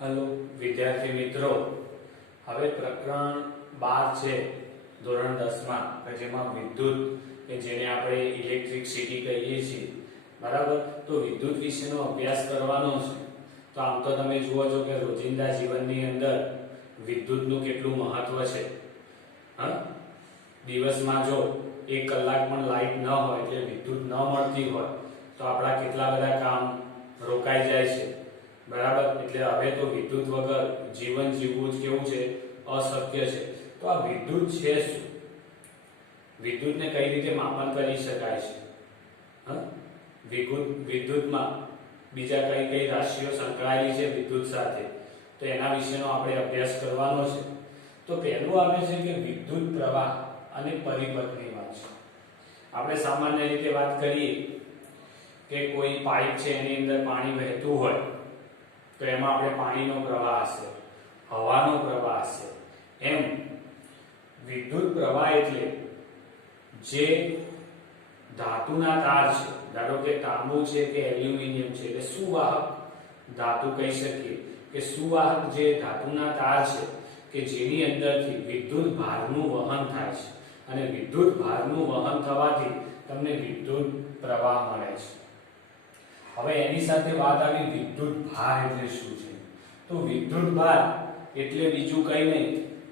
Hello विद्यार्थी मित्रों, હવે પ્રકરણ 12 છે ધોરણ 10 માં કે જેમાં વિદ્યુત કે જેને આપણે ઇલેક્ટ્રિસિટી કહીએ છીએ, બરાબર। તો વિદ્યુત વિશેનો અભ્યાસ કરવાનો છે। તો આમ તો તમે જુઓ છો કે રોજિંદા જીવનની અંદર વિદ્યુતનું કેટલું મહત્વ છે। હા, દિવસમાં જો 1 કલાક પણ લાઈટ ન હોય એટલે વિદ્યુત ન મળતી હોય તો આપણા કેટલા બધા કામ રોકાઈ જાય છે, બરાબર। એટલે હવે તો વિદ્યુત વગર જીવન જીવવું જ કેવું છે, અશક્ય છે। તો આ વિદ્યુત છે શું, વિદ્યુતને કઈ રીતે માપન કરી શકાય છે, હા, વિદ્યુતમાં બીજા કઈ કઈ રાશિઓ સંકળાયેલી છે વિદ્યુત સાથે, તો એના વિશેનો આપણે અભ્યાસ કરવાનો છે। તો પહેલું આવે છે કે વિદ્યુત પ્રવાહ અને પરિપથની વાત છે। આપણે સામાન્ય રીતે વાત કરીએ કે કોઈ પાઇપ છે એની અંદર પાણી વહેતું હોય તો એમાં આપણે પાણીનો પ્રવાહ હશે, હવાનો પ્રવાહ હશે। એમ વિદ્યુત પ્રવાહ એટલે જે ધાતુના તાર છે, ધારો કે તાંબુ છે કે એલ્યુમિનિયમ છે, એટલે સુવાહક ધાતુ કહી શકીએ કે સુવાહક જે ધાતુના તાર છે કે જેની અંદરથી વિદ્યુત ભારનું વહન થાય છે અને વિદ્યુત ભારનું વહન થવાથી તમને વિદ્યુત પ્રવાહ મળે છે। હવે એની સાથે વાત આવી વિદ્યુત ભાર એટલે શું છે। તો વિદ્યુત ભાર એટલે બીજું કંઈ નહીં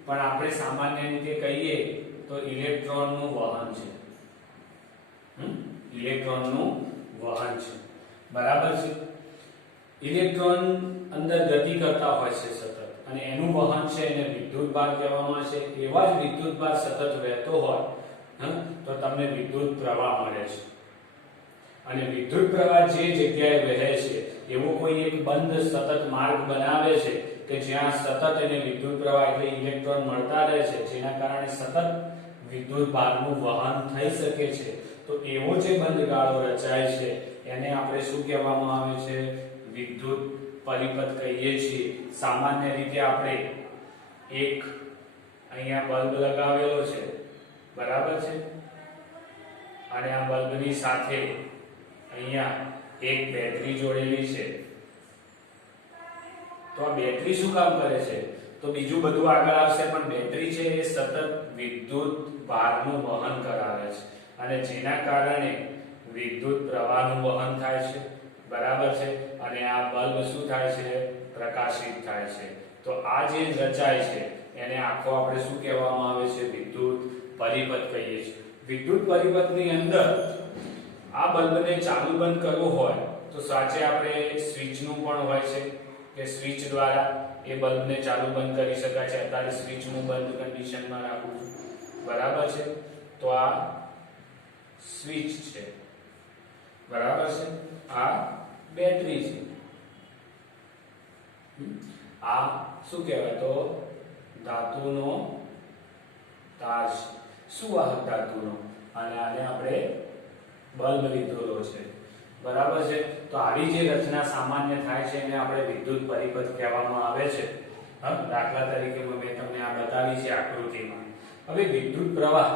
પણ આપણે સામાન્ય રીતે કહીએ તો ઇલેક્ટ્રોનનું વહન છે, ઇલેક્ટ્રોનનું વહન છે, બરાબર છે। ઇલેક્ટ્રોન અંદર ગતિ કરતા હોય છે સતત અને એનું વહન છે એને વિદ્યુત ભાર કહેવામાં આવે છે। એવા જ વિદ્યુત ભાર સતત વહેતો હોય તો તમને વિદ્યુત પ્રવાહ મળે છે અને વિદ્યુત પ્રવાહ જે જગ્યાએ વહે છે એવો કોઈ એક બંધ સતત માર્ગ બનાવે છે કે જ્યાં સતત એને વિદ્યુત પ્રવાહ એટલે ઇલેક્ટ્રોન મળતા રહે છે, જેના કારણે સતત વિદ્યુત ભારનું વહન થઈ શકે છે। તો એવો જે બંધ ગાળો રચાય છે એને આપણે શું કહેવામાં આવે છે, વિદ્યુત પરિપથ કહીએ છીએ। સામાન્ય રીતે આપણે એક અહીંયા બલ્બ લગાવેલો છે, બરાબર છે, અને આ બલ્બની સાથે અહીંયા એક બેટરી જોડેલી છે। તો આ બેટરી શું કામ કરે છે, તો બીજું બધું આગળ આવશે પણ બેટરી છે એ સતત વિદ્યુત ભારનું વહન કરાવે છે અને જેના કારણે વિદ્યુત પ્રવાહનું વહન થાય છે, બરાબર છે, અને આ બલ્બ શું થાય છે, પ્રકાશિત થાય છે। તો આ જે રચાય છે એને આખો આપણે શું કહેવામાં આવે છે, વિદ્યુત પરિપથ કહીએ છીએ। વિદ્યુત પરિપથની અંદર આ બલ્બને ચાલુ બંધ કરવું હોય તો સાચે આપણે સ્વિચનું પણ હોય છે કે સ્વિચ દ્વારા એ બલ્બને ચાલુ બંધ કરી શકાય છે। અત્યારે સ્વિચ હું બંધ કન્ડિશનમાં રાખું છું, બરાબર છે। તો આ સ્વિચ છે, બરાબર છે, આ બેટરી છે, આ શું કહેવાય, તો ધાતુનો તાર છે, સુવાહક ધાતુનો, અને આને આપણે બલ્બ લીધેલો છે, બરાબર છે। તો આવી જે રચના સામાન્ય થાય છે એને આપણે વિદ્યુત પરિપથ કહેવામાં આવે છે। દાખલા તરીકે મેં તમને આ બતાવી છે આકૃતિમાં। હવે વિદ્યુત પ્રવાહ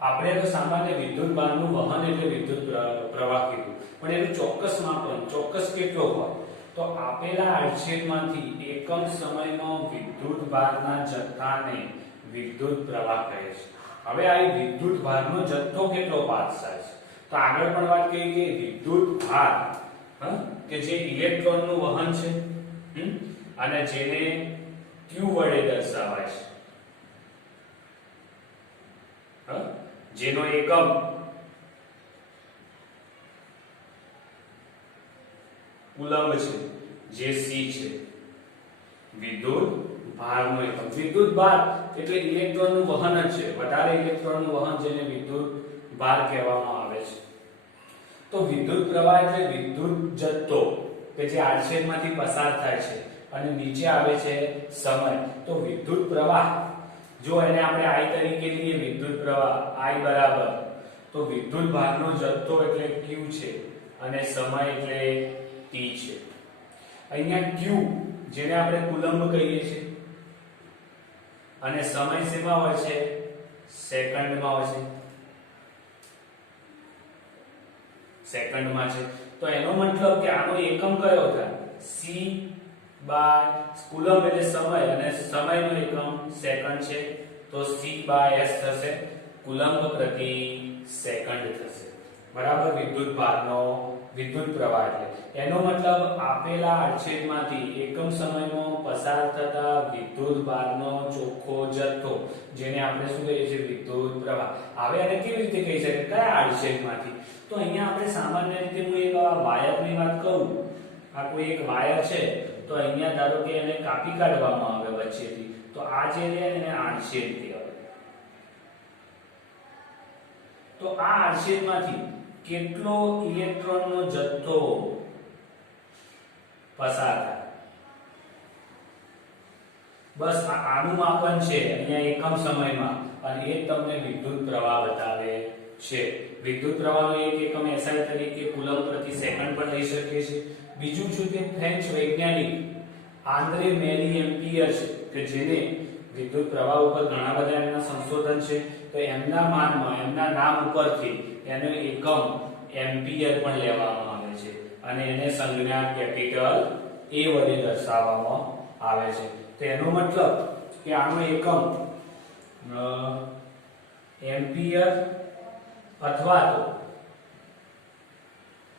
આપણે તો સામાન્ય વિદ્યુત ભારનું વહન એટલે વિદ્યુત પ્રવાહ કીધું, પણ એનું ચોક્કસ માપન ચોક્કસ કેટલો હોય, તો આપેલા આડછેદમાંથી એકમ સમયમાં વિદ્યુત ભારના જથ્થાને વિદ્યુત પ્રવાહ કહે છે। હવે આ વિદ્યુત ભારનો જથ્થો કેટલો પાસ થાય છે, તો આગળ પણ વાત કરી કે વિદ્યુત ભાર કે જે ઇલેક્ટ્રોનનું વહન છે અને જેને q વડે દર્શાવાય છે, જેનો એકમ કુલંબ છે, જે c છે, વિદ્યુત ભારનો એકમ। વિદ્યુત ભાર એટલે ઇલેક્ટ્રોનનું વહન જ છે, વધારે ઇલેક્ટ્રોનનું વહન જેને વિદ્યુત ભાર કહેવામાં આવે છે। તો વિદ્યુત પ્રવાહ એટલે વિદ્યુત જથ્થો કે જે આડછેદમાંથી પસાર થાય છે અને નીચે આવે છે સમય। તો વિદ્યુત પ્રવાહ જો એને આપણે I તરીકે લઈએ, વિદ્યુત પ્રવાહ I બરાબર, તો વિદ્યુત ભારનો જથ્થો એટલે q છે અને સમય એટલે t છે। અહીંયા q જેને આપણે કુલંબ કહીએ છીએ અને સમય શેમાં હોય છે, સેકન્ડમાં હોય છે, સેકન્ડમાં છે। તો એનો મતલબ કે આનો એકમ કયો થાય, c કુલમ એટલે સમય અને સમયનો એકમ સેકન્ડ છે તો C/s થશે કુલંબ પ્રતિ સેકન્ડ થશે બરાબર વિદ્યુત પ્રવાહ એટલે એનો મતલબ આપેલા આડછેદમાંથી એકમ સમયમાં પસાર થતા વિદ્યુત ભારનો ચોખ્ખો જથ્થો જેને આપણે શું કહીએ છીએ વિદ્યુત પ્રવાહ હવે આને કેવી રીતે કહી શકાય કયા આડછેદમાંથી તો અહીંયા આપણે સામાન્ય રીતે હું એક વાયરની વાત કરું આ કોઈ એક વાયર છે તો અહીંયા ધારો કે એને કાપી કાઢવામાં આવે વચ્ચેથી તો આ જે છે એને આડછેદ કહેવાય તો આ આડછેદમાંથી કેટલો ઇલેક્ટ્રોનનો જથ્થો પસાર થાય બસ આનું માપન છે અહીંયા એકમ સમયમાં અને એ તમને વિદ્યુત પ્રવાહ બતાવે છે વિદ્યુત પ્રવાહનો એક એકમ SI તરીકે કુલમ પ્રતિ સેકન્ડ પણ લઈ શકીએ છીએ બીજું શું કે ફ્રેન્ચ વૈજ્ઞાનિક આન્દ્રે મેરી એમ્પિયર છે કે જેને વિદ્યુત પ્રવાહ ઉપર ઘણા બધા એના સંશોધન છે તો એમના માનમાં એમના નામ ઉપરથી એનો એકમ એમ્પિયર પણ લેવામાં આવે છે અને એને સંજ્ઞા કેપિટલ A વડે દર્શાવવામાં આવે છે તો એનો મતલબ કે આનો એકમ એમ્પિયર અથવા તો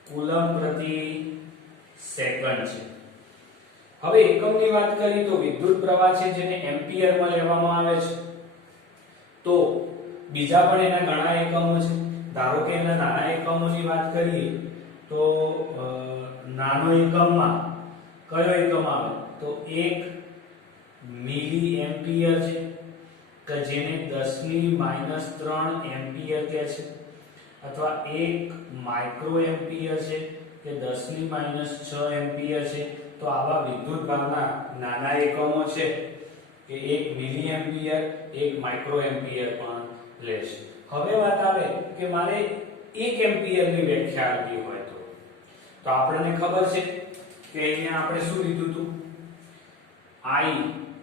કુલમ પ્રતિ સેકન્ડ છે હવે એકમની વાત કરી તો વિદ્યુત પ્રવાહ છે જેને એમ્પિયરમાં લેવામાં આવે છે તો બીજા પણ એના ઘણા એકમો છે ધારો કે એના નાના એકમોની વાત કરીએ તો નાનો એકમમાં કયો એકમ આવે તો 1 મિલી એમ્પિયર છે કે જેને 10⁻³ એમ્પિયર કહે છે અથવા 1 માઇક્રો એમ્પિયર છે કે 10⁻6 એમ્પિયર છે તો આવા વિદ્યુત ભારના નાના એકમો છે કે 1 મિલી એમ્પિયર 1 માઇક્રો એમ્પિયર પણ લેશે હવે વાત આવે કે મારે 1 એમ્પિયરની વ્યાખ્યા આપવી હોય તો આપણને ખબર છે કે અહીંયા આપણે શું લીધું હતું I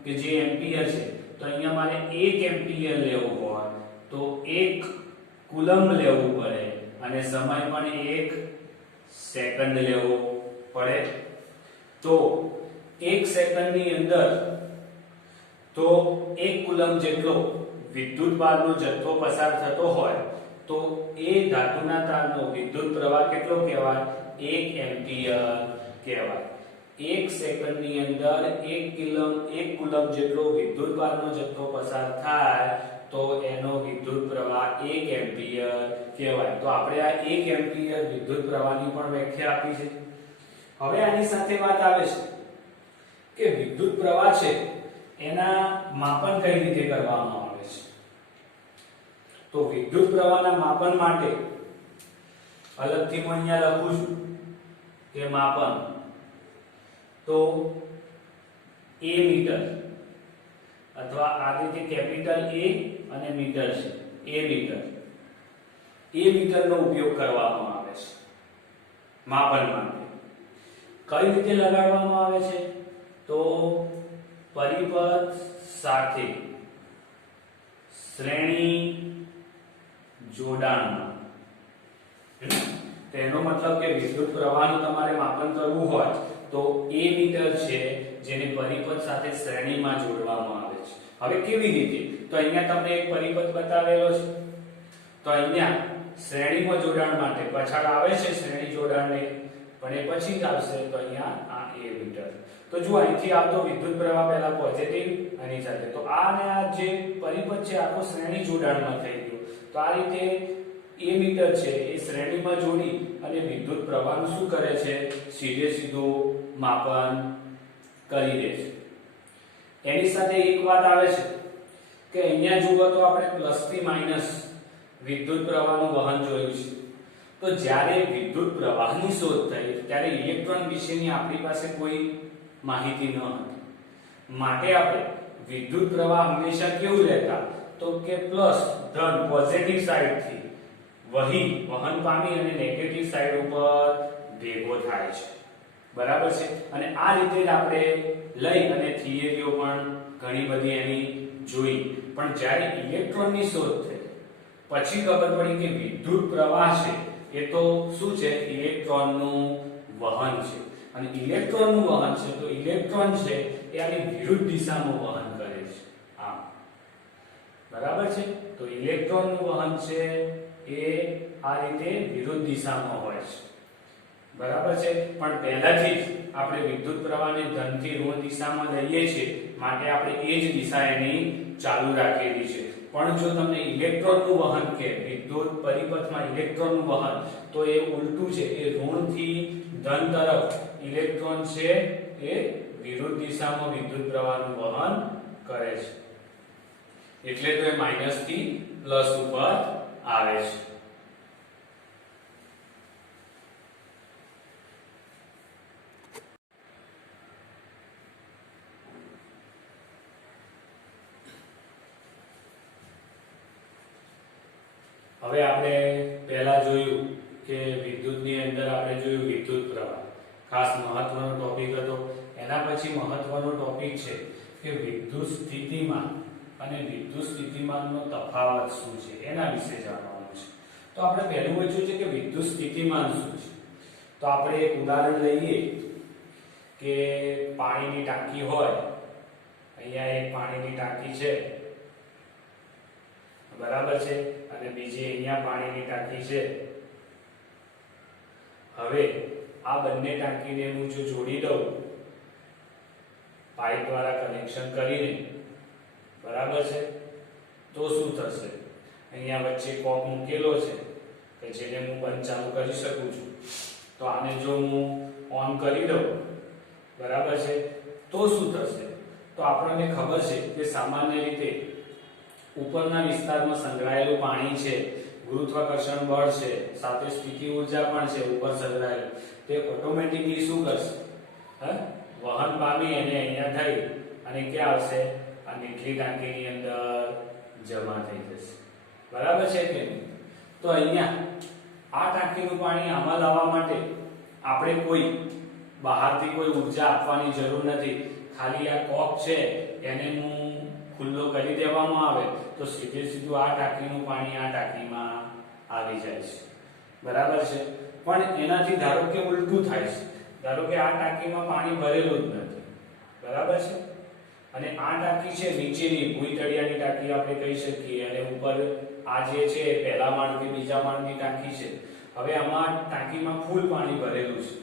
કે જે એમ્પિયર છે તો અહીંયા મારે 1 એમ્પિયર લેવું હોય તો 1 કુલંબ લેવું પડે અને સમય પણ 1 સેકન્ડ લેવો પડે તો 1 સેકન્ડની અંદર તો 1 કુલંબ જેટલો વિદ્યુત ભારનો જથ્થો પસાર થતો હોય તો એ ધાતુના તારનો વિદ્યુત પ્રવાહ કેટલો કહેવાય 1 એમ્પિયર કહેવાય 1 સેકન્ડની અંદર 1 કુલંબ જેટલો વિદ્યુત ભારનો જથ્થો પસાર થાય તો એનો વિદ્યુત પ્રવાહ 1 એમ્પિયર કહેવાય તો આપણે આ 1 એમ્પિયર વિદ્યુત પ્રવાહની પણ વ્યાખ્યા આપી છે હવે આની સાથે વાત આવે છે કે વિદ્યુત પ્રવાહ છે એના માપન કઈ રીતે કરવામાં આવે છે તો વિદ્યુત પ્રવાહના માપન માટે અલગથી હું અહીંયા લખું છું કે માપન તો A મીટર અથવા આ રીતે કેપિટલ A અને મીટર છે A મીટરનો ઉપયોગ કરવામાં આવે છે માપન માટે કઈ રીતે લગાડવામાં આવે છે તો પરિપથ સાથે શ્રેણી જોડાણમાં તેનો મતલબ કે વિદ્યુત પ્રવાહનું તમારે માપન કરવું હોય તો A મીટર છે જેને પરિપથ સાથે શ્રેણીમાં જોડવામાં આવે છે હવે કેવી રીતે તો અહીંયા તમને એક પરિપથ બતાવેલો છે તો અહીંયા શ્રેણીમાં જોડાણ માટે પાછળ આવે છે શ્રેણી જોડાણને પણ એ પછી જ આવશે તો અહીંયા આ A મીટર તો જો અહીંથી આવતો વિદ્યુત પ્રવાહ પહેલા પોઝિટિવ આની સાથે તો આ અને આ જે પરિપથ છે આખો શ્રેણી જોડાણમાં થઈ ગયો તો આ રીતે A મીટર છે એ શ્રેણીમાં જોડી અને વિદ્યુત પ્રવાહનું શું કરે છે સીધું માપન કરી દે છે એની સાથે એક વાત આવે છે કે અહીંયા જુઓ તો આપણે પ્લસ થી માઈનસ વિદ્યુત પ્રવાહનું વહન જોયું છે તો જ્યારે વિદ્યુત પ્રવાહની શોધ થઈ ત્યારે ઇલેક્ટ્રોન વિશેની આપણી પાસે કોઈ માહિતી ન હતી માટે આપણે વિદ્યુત પ્રવાહ હંમેશા કેવું લેતા તો કે પ્લસ ધન પોઝિટિવ સાઈડથી વહન પામી અને નેગેટિવ સાઈડ ઉપર ભેગો થાય છે બરાબર છે અને આ રીતે જ આપણે લઈ અને થિયરીઓ પણ ઘણી બધી એની જોઈ પણ જ્યારે ઇલેક્ટ્રોનની શોધ થઈ પછી ખબર પડી કે વિદ્યુત પ્રવાહ છે એ તો શું છે ઇલેક્ટ્રોનનું વહન છે અને ઇલેક્ટ્રોનનું વહન છે તો ઇલેક્ટ્રોન છે એ આની વિરુદ્ધ દિશામાં વહન કરે છે આમ બરાબર છે તો ઇલેક્ટ્રોનનું વહન છે એ આ રીતે વિરુદ્ધ દિશામાં હોય છે બરાબર છે પણ પહેલાથી જ આપણે વિદ્યુત પ્રવાહને ધનથી ઋણ દિશામાં લઈએ છીએ માટે આપણે એ જ દિશા એની ચાલુ રાખેલી છે પણ જો તમને ઇલેક્ટ્રોનનું વહન કે વિદ્યુત પરિપથમાં ઇલેક્ટ્રોનનું વહન તો એ ઉલટું છે એ ઋણથી ધન તરફ ઇલેક્ટ્રોન છે એ વિરુદ્ધ દિશામાં વિદ્યુત પ્રવાહનું વહન કરે છે એટલે તો એ માઈનસ થી પ્લસ ઉપર આવે છે હવે આપણે પહેલા જોયું કે વિદ્યુતની અંદર આપણે જોયું વિદ્યુત પ્રવાહ ખાસ મહત્વનો ટોપિક હતો એના પછી મહત્વનો ટોપિક છે કે વિદ્યુત સ્થિતિમાન અને વિદ્યુત સ્થિતિમાનનો તફાવત શું છે એના વિશે જાણવાનું છે તો આપણે પહેલું વાંચ્યું છે કે વિદ્યુત સ્થિતિમાન શું છે તો આપણે એક ઉદાહરણ લઈએ કે પાણીની ટાંકી હોય અહીંયા એક પાણીની ટાંકી છે બરાબર છે અને બીજી અહીંયા પાણીની ટાંકી છે હવે આ બંને ટાંકીને હું જો જોડી દઉં પાઇપ દ્વારા કનેક્શન કરીને બરાબર છે તો શું થશે અહીંયા વચ્ચે કોક મૂકેલો છે કે જેને હું બંધ ચાલુ કરી શકું છું તો આને જો હું ઓન કરી દઉં બરાબર છે તો શું થશે તો આપણને ખબર છે કે સામાન્ય રીતે ઉપરના વિસ્તારમાં સંગ્રહાયેલું પાણી છે ગુરુત્વાકર્ષણ બળ છે સાથે સ્થિતિ ઊર્જા પણ છે ઉપર સંગ્રહાયેલું તે ઓટોમેટિકલી શું કરશે વહન પામી અને અહીંયા થઈ અને ક્યાં આવશે આ નીચલી ટાંકીની અંદર જમા થઈ જશે બરાબર છે કે નહીં તો અહીંયા આ ટાંકીનું પાણી આમાં લાવવા માટે આપણે કોઈ બહારથી કોઈ ઊર્જા આપવાની જરૂર નથી ખાલી આ કોક છે એને હું ખુલ્લો કરી દેવામાં આવે તો સીધે સીધું આ ટાંકીનું પાણી આ ટાંકીમાં આવી જાય છે બરાબર છે પણ એનાથી ધારો કે ઉલટું થાય છે ધારો કે આ ટાંકીમાં પાણી ભરેલું જ નથી બરાબર છે અને આ ટાંકી છે નીચેની ભૂતળિયાની ટાંકી આપણે કહી શકીએ અને ઉપર આ જે છે પહેલા માળ કે બીજા માળની ટાંકી છે હવે આમાં ટાંકીમાં ફૂલ પાણી ભરેલું છે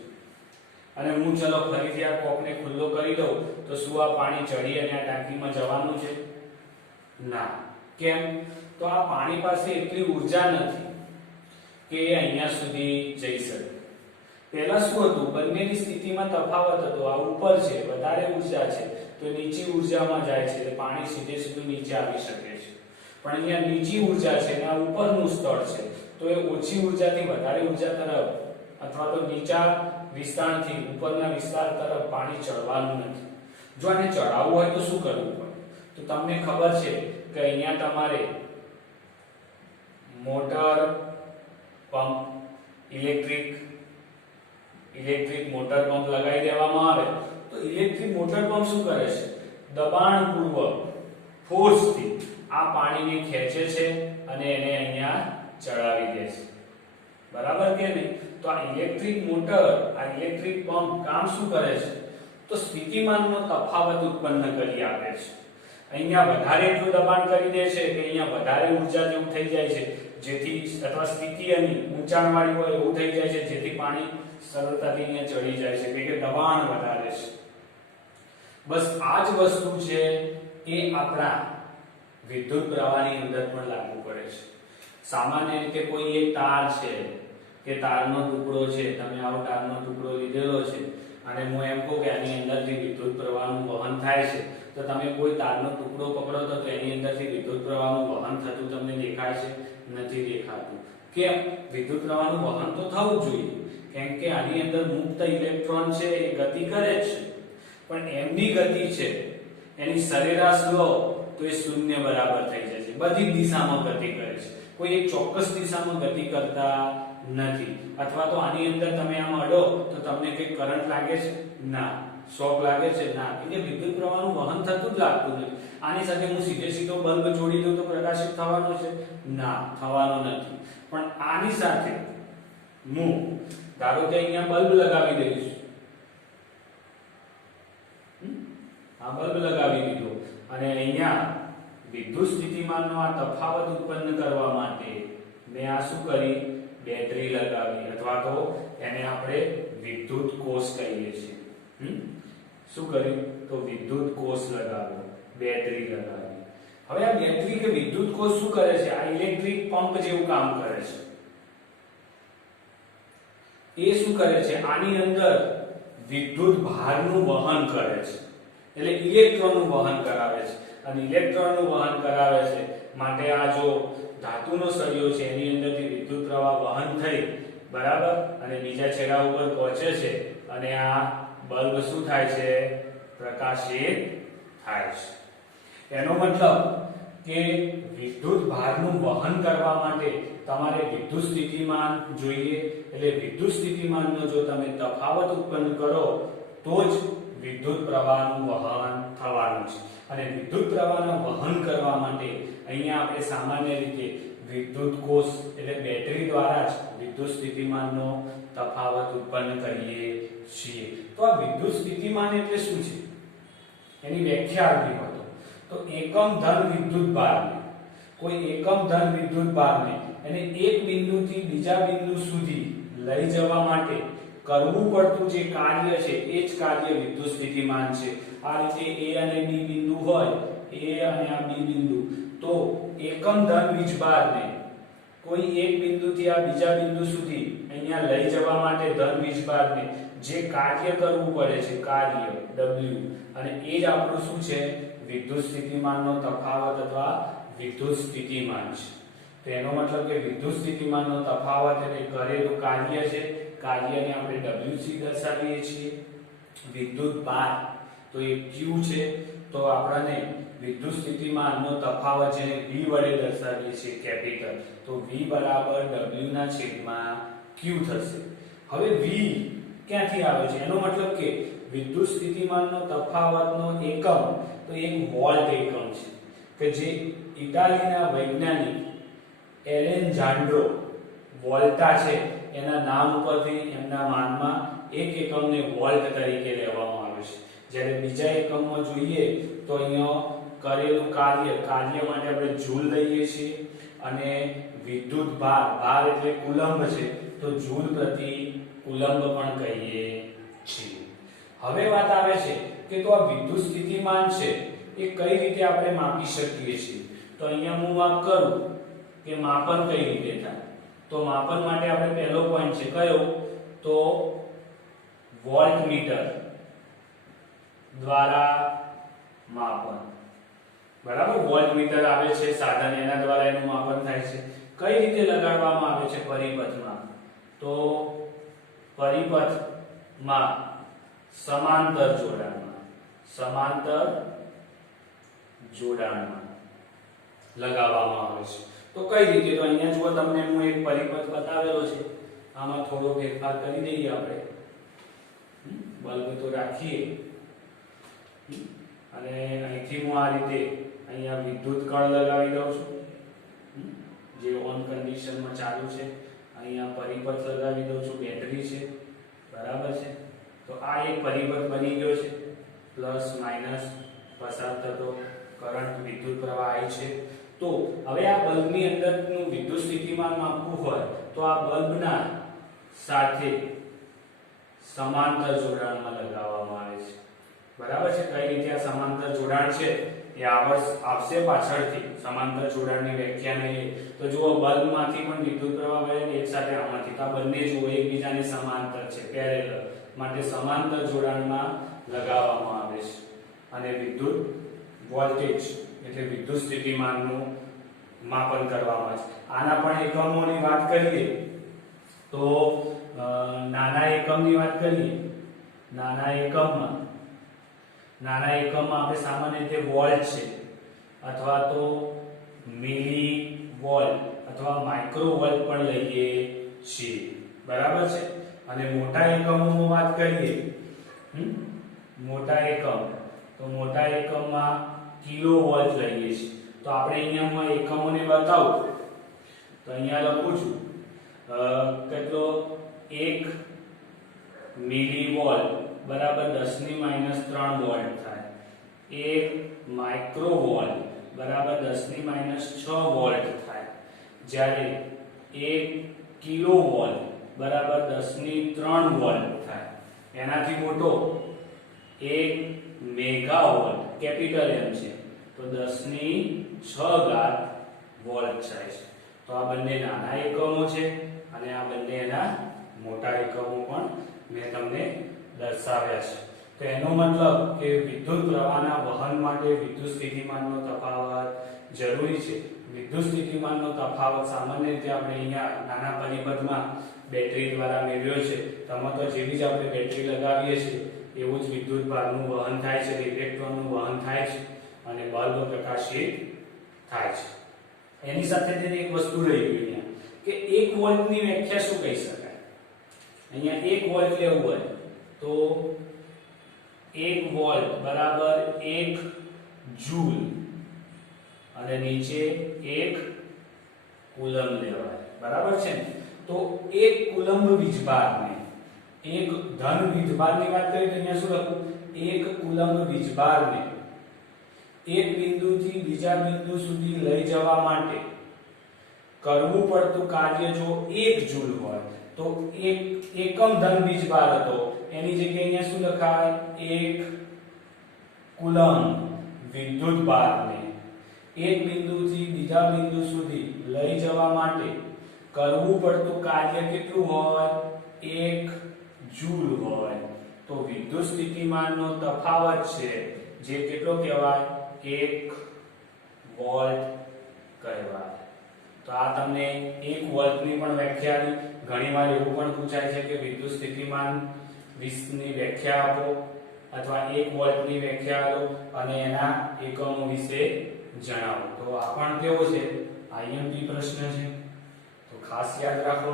અને હું ચલો ફરીથી આ કોકને ખુલ્લો કરી દઉં તો શું આ પાણી ચડી અને આ ટાંકીમાં જવાનું છે ના કેમ તો આ પાણી પાસે એટલી ઊર્જા નથી કે એ અહીંયા સુધી જઈ શકે પહેલા શું હતું બંનેની સ્થિતિમાં તફાવત હતો આ ઉપર છે વધારે ઊર્જા છે તો નીચી ઊર્જામાં જાય છે એટલે પાણી સીધે સીધું નીચે આવી શકે છે પણ અહીંયા નીચી ઊર્જા છે અને આ ઉપરનું સ્તર છે તો એ ઓછી ઊર્જાથી વધારે ઊર્જા તરફ અથવા તો નીચા વિસ્તારથી ઉપરના વિસ્તાર તરફ પાણી ચડવાનું નથી જો આને ચડાવવું હોય તો શું કરવું પડે તો તમને ખબર છે કે અહીંયા તમારે motor pump electric motor pump લગાવી દેવામાં આવે તો ઇલેક્ટ્રિક મોટર પંપ શું કરે છે દબાણપૂર્વક ફોર્સથી આ પાણીને ખેંચે છે અને એને અહીંયા ચડાવી દે છે બરાબર કે નહીં તો આ ઇલેક્ટ્રિક મોટર આ ઇલેક્ટ્રિક પંપ કામ શું કરે છે તો સ્થિતિમાનનો તફાવત ઉત્પન્ન કરી આપે છે અહીંયા વધારે એટલું દબાણ કરી દે છે કે અહીંયા વધારે ઊર્જા જેવું થઈ જાય છે જેથી અથવા સ્થિતિ અને ઊંચાણવાળી હોય એવું થઈ જાય છે જેથી પાણી સરળતાથી અહીંયા ચડી જાય છે કે દબાણ વધારે છે બસ આ જ વસ્તુ છે એ આપણા વિદ્યુત પ્રવાહની અંદર પણ લાગુ પડે છે સામાન્ય રીતે કોઈ એક તાર છે કે તારનો ટુકડો છે તમે આવો તારનો ટુકડો લીધેલો છે અને હું એમ કહું કે આની અંદરથી વિદ્યુત પ્રવાહનું વહન થાય છે તો તમે કોઈ તારનો ટુકડો પકડો તો એની અંદરથી વિદ્યુત પ્રવાહનું વહન થતું તમને દેખાય છે નથી દેખાતું કેમ વિદ્યુત પ્રવાહનું વહન તો થવું જ જોઈએ કેમ કે આની અંદર મુક્ત ઇલેક્ટ્રોન છે એ ગતિ કરે છે પણ એમની ગતિ છે એની સરેરાશ લો તો એ શૂન્ય બરાબર થઈ જાય છે બધી દિશામાં ગતિ કરે છે કોઈ એક ચોક્કસ દિશામાં ગતિ કરતા નથી અથવા તો આની અંદર તમે આમ અડો તો તમને કઈ કરંટ લાગે છે ના શોક લાગે છે ના એટલે વિદ્યુત પ્રવાહનું વહન થતું જ લાગતું નથી આની સાથે હું સીધો બલ્બ જોડી દઉં તો પ્રકાશિત થવાનો છે ના થવાનો નથી પણ આની સાથે હું ધારો કે અહીંયા બલ્બ લગાવી દઈશ આ બલ્બ લગાવી દીધો અને અહીંયા વિદ્યુત સ્થિતિમાનનો આ તફાવત ઉત્પન્ન કરવા માટે મેં આ શું કરી બેટરી લગાવી અથવા તો એને આપણે વિદ્યુત કોષ કહીએ છીએ શું કર્યું તો વિદ્યુત કોષ લગાવ્યો બેટરી લગાવી હવે આ બેટરી કે વિદ્યુત કોષ શું કરે છે આ ઇલેક્ટ્રિક પંપ જેવું કામ કરે છે એ શું કરે છે આની અંદર વિદ્યુત ભારનું વહન કરે છે એટલે ઇલેક્ટ્રોનનું વહન કરાવે છે અને ઇલેક્ટ્રોનનું વહન કરાવે છે માટે આ જો ધાતુનો સળિયો છે એની અંદરથી વિદ્યુત પ્રવાહ વહન થઈ બરાબર અને બીજા છેડા ઉપર પહોંચે છે અને આ બલ્બ શું થાય છે પ્રકાશિત થાય છે એનો મતલબ કે વિદ્યુત ભારનું વહન કરવા માટે તમારે વિદ્યુત સ્થિતિમાન જોઈએ એટલે વિદ્યુત સ્થિતિમાનનો જો તમે તફાવત ઉત્પન્ન કરો તો જ વિદ્યુત પ્રવાહનું વહન થવાનું છે અને વિદ્યુત પ્રવાહના વહન કરવા માટે અહીંયા આપણે સામાન્ય રીતે વિદ્યુત કોષ એટલે બેટરી દ્વારા જ વિદ્યુત સ્થિતિમાનનો તફાવત ઉત્પન્ન કરીએ છીએ તો આ વિદ્યુત સ્થિતિમાન એટલે શું છે એની વ્યાખ્યા આપી હતો તો એકમ ધન વિદ્યુત ભારને કોઈ એકમ ધન વિદ્યુત ભારને એને એક બિંદુથી બીજા બિંદુ સુધી લઈ જવા માટે કરવું પડતું જે કાર્ય છે એ જ કાર્ય વિદ્યુત સ્થિતિમાન છે આ રીતે A અને B બિંદુ હોય A અને આ B બિંદુ તો એકમ ધન વીજભારને કોઈ એક બિંદુથી આ બીજા બિંદુ સુધી અહીંયા લઈ જવા માટે ધન વીજભારને જે કાર્ય કરવું પડે છે કાર્ય W અને એ જ આપણું શું છે વિદ્યુત સ્થિતિમાનનો તફાવત અથવા વિદ્યુત સ્થિતિમાન છે તો એનો મતલબ કે વિદ્યુત સ્થિતિમાનનો તફાવત એટલે કરેલું કાર્ય છે કાર્યને આપણે Wc દર્શાવીએ છીએ વિદ્યુત ભાર તો એ Q છે તો આપણને વિદ્યુત સ્થિતિમાનનો તફાવત જેને V વડે દર્શાવીએ છીએ કેપિટલ તો V બરાબર W ના છેદમાં Q થશે હવે V ક્યાંથી આવે છે એનો મતલબ કે વિદ્યુત સ્થિતિમાનનો તફાવતનો એકમ તો એક વોલ્ટ એકમ છે કે જે ઇટાલીના વૈજ્ઞાનિક એલેજાન્ડ્રો વોલ્ટા છે એના નામ ઉપરથી એમના માનમાં એક એકમને વોલ્ટ તરીકે લેવામાં આવે છે જ્યારે બીજા એકમમાં જોઈએ તો અહીંયા કરેલું કાર્ય માટે આપણે જૂલ લઈએ છીએ અને વિદ્યુત ભાર એટલે કુલંબ છે તો જૂલ પ્રતિ કુલંબ પણ કહીએ છીએ હવે વાત આવે છે કે તો આ વિદ્યુત સ્થિતિમાન છે એ કઈ રીતે આપણે માપી શકીએ છીએ તો અહીંયા હું માપ કરું કે માપન કઈ રીતે થાય તો માપન માટે આપણે પહેલો પોઈન્ટ છે કયો તો વોલ્ટમીટર દ્વારા માપન બરાબર વોલ્ટમીટર આવે છે સાધન એના દ્વારા એનું માપન થાય છે કઈ રીતે લગાડવામાં આવે છે પરિપથમાં તો પરિપથમાં સમાંતર જોડાણમાં લગાવવામાં આવે છે તો કઈ રીતે તો અહીંયા જુઓ તમને હું એક પરિપથ બતાવેલો છે આમાં થોડો ફેરફાર કરી દઈએ આપણે બલ્બ તો રાખીએ અને અહીંથી હું આ રીતે અહીંયા વિદ્યુત કણ લગાવી દઉં છું જે ઓન કન્ડિશનમાં ચાલુ છે અહીંયા પરિપથ લગાવી દઉં છું બેટરી છે બરાબર છે તો આ એક પરિપથ બની ગયો છે પ્લસ માઈનસ પસાર થતો કરંટ વિદ્યુત પ્રવાહ I છે તો હવે આ બલ્બની અંદરનું વિદ્યુત સ્થિતિમાન માપવું હોય તો આ બલ્બના સાથે સમાંતર જોડાણમાં લગાવવામાં આવે છે બરાબર છે કઈ રીતે આ સમાંતર જોડાણ છે એ આવશે પાછળથી સમાંતર જોડાણની વ્યાખ્યા નહીં તો જુઓ બલ્બમાંથી પણ વિદ્યુત પ્રવાહ વહે ને એક સાથે આમાંથી તો આ બંને જુઓ એકબીજાને સમાંતર છે પેરેલલ માટે સમાંતર જોડાણમાં લગાવવામાં આવે છે અને વિદ્યુત વોલ્ટેજ એટલે વિદ્યુત સ્થિતિમાનનું માપન કરવામાં આવે છે આના પણ એકમોની વાત કરીએ તો નાના એકમની વાત કરીએ નાના એકમમાં આપણે સામાન્ય રીતે વોલ્ટ છે અથવા તો મિલી વોલ્ટ અથવા માઇક્રો વોલ્ટ પણ લઈએ છીએ બરાબર છે અને મોટા એકમોની વાત કરીએ મોટા એકમમાં કિલો વોલ્ટ લઈએ છીએ તો આપણે અહીંયા એકમોને બતાવું તો અહીંયા લખું છું કેટલો 1 મિલી વોલ્ટ બરાબર 10 ની -3 વોલ્ટ થાય 1 માઇક્રોવોલ્ટ બરાબર 10⁻6 વોલ્ટ થાય, જ્યારે 1 કિલોવોલ્ટ બરાબર 10⁻3 વોલ્ટ થાય. એનાથી મોટો 1 મેગાવોલ્ટ કેપિટલ M છે તો 10⁻6 વોલ્ટ થાય છે. તો આ બંને નાના એકમો છે અને આ બંને એના મોટા એકમો પણ મેં તમને દર્શાવ્યા છે. તો એનો મતલબ કે વિદ્યુત પ્રવાહના વહન માટે વિદ્યુત સ્થિતિમાનનો તફાવત જરૂરી છે. વિદ્યુત સ્થિતિમાનનો તફાવત સામાન્ય રીતે આપણે અહીંયા નાના પરિબળમાં બેટરી દ્વારા મેળવ્યો છે. તેમાં તો જેવી જ આપણે બેટરી લગાવીએ છીએ એવું જ વિદ્યુત ભારનું વહન થાય છે, ઇલેક્ટ્રોનનું વહન થાય છે અને બલ્બ પ્રકાશિત થાય છે. એની સાથે એક વસ્તુ રહી ગઈ અહીંયા કે 1 વોલ્ટની વ્યાખ્યા શું કહી શકાય. અહીંયા 1 વોલ્ટ લેવું હોય તો 1 વોલ્ટ બરાબર 1 જૂલ અને નીચે 1 કુલમ્બ લેવાય, બરાબર છે ને. તો 1 કુલમ્બ વીજભારને, એક ધન વીજભારની વાત કરીએ તો અહીંયા શું લખું, 1 કુલમ્બ વીજભારને એક બિંદુથી બીજા બિંદુ સુધી લઈ જવા માટે કરવું પડતું કાર્ય જો 1 જૂલ હોય તો એક એકમ ધન વીજભાર હતો એની જગ્યાએ અહીંયા શું લખાય, 1 કુલમ્બ વિદ્યુત ભારને એક બિંદુથી બીજા બિંદુ સુધી લઈ જવા માટે કરવું પડતું કાર્ય કેટલું હોય, 1 જૂલ હોય. તો વિદ્યુત સ્થિતિમાનનો તફાવત છે જે કેટલો કહેવાય, 1 વોલ્ટ કહેવાય. તો આ તમને 1 વોલ્ટની પણ વ્યાખ્યા આપી. ઘણીવાર એવું પણ પૂછાય છે કે વિદ્યુત સ્થિતિમાન ની વ્યાખ્યા આપો અથવા 1 વોલ્ટની વ્યાખ્યા આપો અને એના એકમો વિશે જણાવો. તો આ પણ કેવો છે, IMP પ્રશ્ન છે, તો ખાસ યાદ રાખો.